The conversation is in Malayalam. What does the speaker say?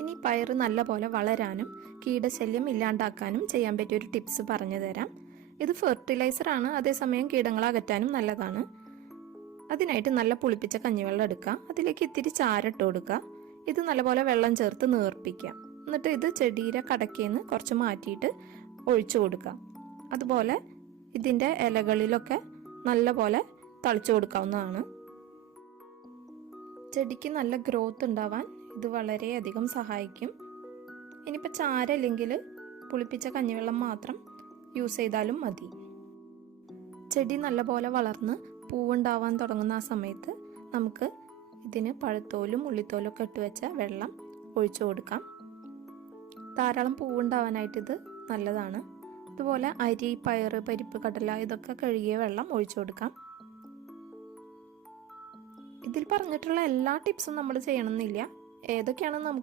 ഇനി പയർ നല്ല പോലെ വളരാനും കീടശല്യം ഇല്ലാണ്ടാക്കാനും ചെയ്യാൻ പറ്റിയ ഒരു ടിപ്സ് പറഞ്ഞു തരാം. ഇത് ഫെർട്ടിലൈസറാണ്, അതേസമയം കീടങ്ങളെ അകറ്റാനും നല്ലതാണ്. അതിനായിട്ട് നല്ല പുളിപ്പിച്ച കഞ്ഞിവെള്ളം എടുക്കുക, അതിലേക്ക് ഇത്തിരി ചാരട്ട് കൊടുക്കുക. ഇത് നല്ലപോലെ വെള്ളം ചേർത്ത് നേർപ്പിക്കുക. എന്നിട്ട് ഇത് ചെടിയുടെ കടക്കേന്ന് കുറച്ച് മാറ്റിയിട്ട് ഒഴിച്ചു കൊടുക്കുക. അതുപോലെ ഇതിൻ്റെ ഇലകളിലൊക്കെ നല്ലപോലെ തളിച്ചു കൊടുക്കാവുന്നതാണ്. ചെടിക്ക് നല്ല ഗ്രോത്ത് ഉണ്ടാവാൻ ഇത് വളരെയധികം സഹായിക്കും. ഇനിയിപ്പോൾ ചാരല്ലെങ്കിൽ പുളിപ്പിച്ച കഞ്ഞിവെള്ളം മാത്രം യൂസ് ചെയ്താലും മതി. ചെടി നല്ലപോലെ വളർന്ന് പൂവുണ്ടാവാൻ തുടങ്ങുന്ന ആ സമയത്ത് നമുക്ക് ഇതിന് പഴത്തോലും ഉള്ളിത്തോലും ഒക്കെ ഇട്ട് വെച്ച വെള്ളം ഒഴിച്ചു കൊടുക്കാം. ധാരാളം പൂവുണ്ടാവാനായിട്ട് ഇത് നല്ലതാണ്. അതുപോലെ അരി, പയറ്, പരിപ്പ്, കടല ഇതൊക്കെ കഴുകിയ വെള്ളം ഒഴിച്ചു കൊടുക്കാം. ഇതിൽ പറഞ്ഞിട്ടുള്ള എല്ലാ ടിപ്സും നമ്മൾ ചെയ്യണമെന്നില്ല. ഏതൊക്കെയാണെന്ന് നമുക്ക്